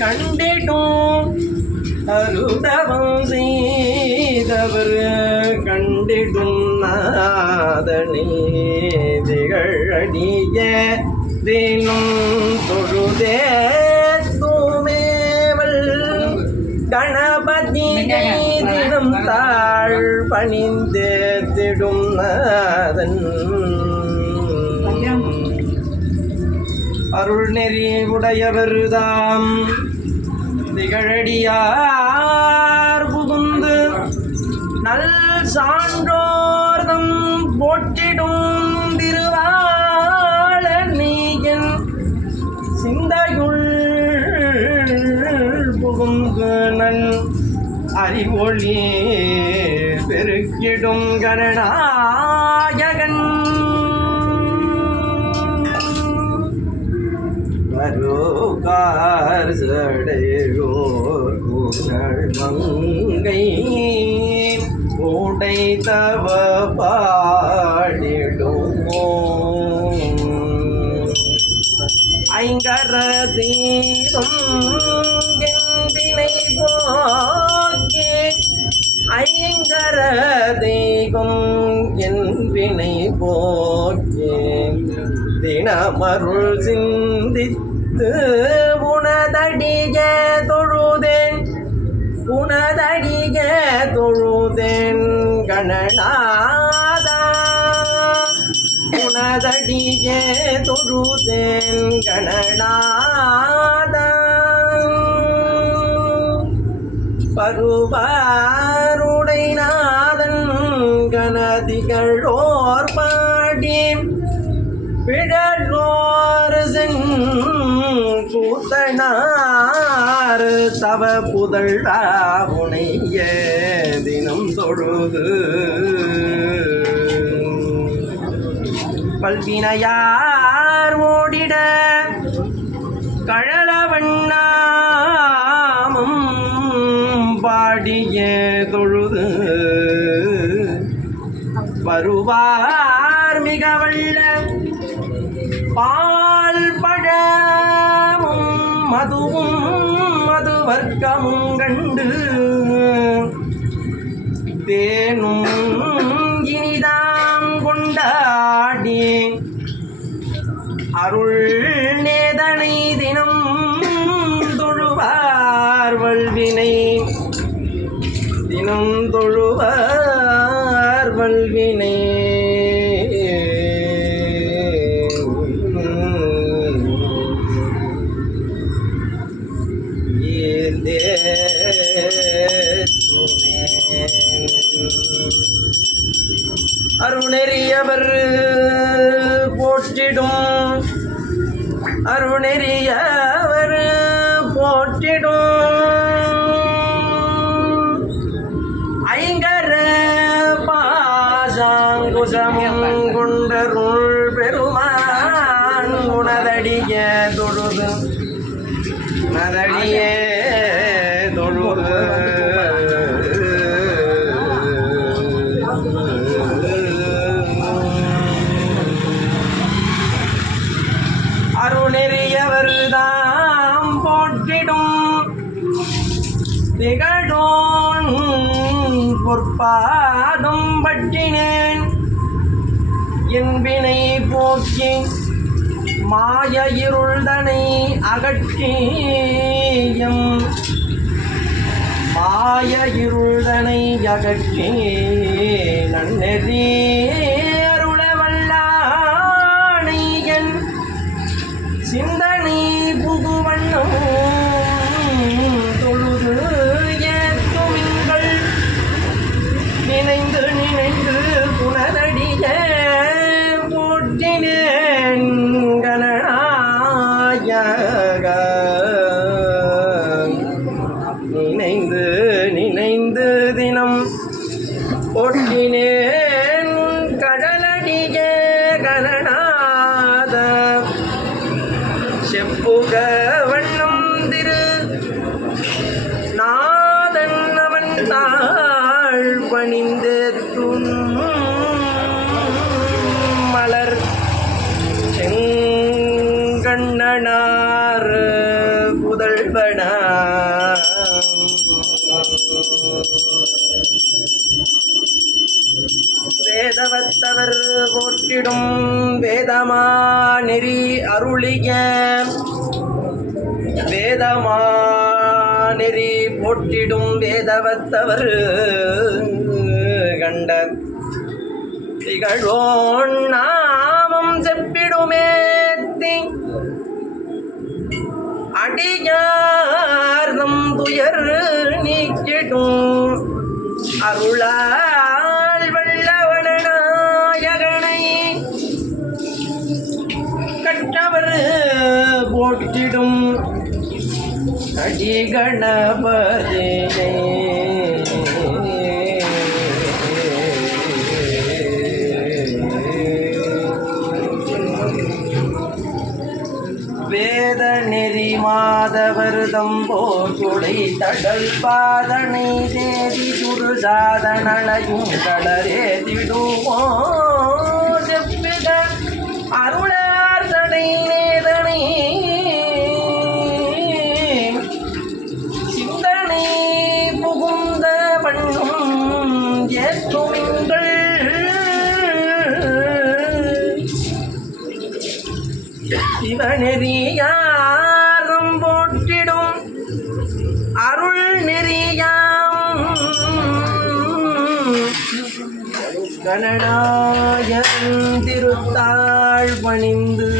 கண்டிடும் அருதவம் செய்தவர் கண்டிடும் நாதனே திகழடிய தினம் தொழுதே தூமேவல் கணபதி தினம் தாழ் பணிந்தேத்திடும் நாதன் அருள் நெறி உடையவர்தாம் திகழடியார் புகுந்து நல் சான்றோர்தம் போற்றிடும் திருவாள நீயன் சிந்தையுள் புகுந்து நன் அறிவொளி பெருக்கிடும் கணநாயகன் வருகார் சடையோர் புகழ் மங்கை உடை தவ பாடிடுமோ ஐங்கர தீபம் எந்தினை போக்கே ஐங்கர தெய்வம் என் வினை போக்கே தினமருள் சிந்தித்து உனதடிய தொழுதேன் உனதடிய தொழுதேன் கணநாதா உனதடிய தொழுதேன் கணநாதா பருவாருடை நாதன் கணதிகளோர் பாடி பிடலோர் கூத்தனார் தவ புதழ்வுனைய தினம் தொழுது பல்வினையார் ஓடிட கழலவண்ணாமும் பாடிய தொழுது வருவார் மிக வல்ல பால் பழமும் மதுவும் மது வர்க்கமும் கண்டு தேனும் இனிதாம் கொண்டாடி அருள் நேதனை தினம் தொழுவார் வல்வினை தினம் தொழுவார் வல்வினை அருணெறியவர் போற்றிடும் அருணெறியவர் போற்றிடும் ஐங்கர பாசாங்குசமும் கொண்டருள் பெருமான் உனதடிய தொழுது உனதடிய தொழுது அருணெறியவர்தாம் போற்றிடும் திகழோன் பொற்பாதம் பற்றினேன் என்பினை போக்கி மாய இருள்தனை அகற்றியம் மாய இருள்தனை அகற்றி நன்னெறி அருளவல்லானையன் சிந்தனை புகுவண்ணம் தொழுது ஏத்துமிங்கள் நினைந்து நினைந்து புனரடிய போற்றினேன் கணநாயக நினைந்து நினைந்து தினம் போற்றினேன் கட வாழ்வனா வேதவத்தவர் போற்றிடும் வேதமா நெறி அருளிய வேதமா நெறி போற்றிடும் வேதவத்தவர் கண்ட திகழோன் நாமம் செப்பிடுமேத்தி அடியார்தம் துயர் நீக்கிடும் அருளால் வல்லவனாயகனை கற்றவர் போற்றிடும் அடிகணபதியை வேத நெறி மாதவர் தம்போதுளை தடல் பாதனை தேதி துரு சாதனையும் கடரே திடுவோ செப்பிட அருளார் தடை வேதனை சிந்தனை புகுந்த பண்ணும் ஏற்றுமிங்கள் சிவநெறியாரம் போற்றிடும் அருள் நெறியாம் கனடாயன் திருத்தாள் பணிந்து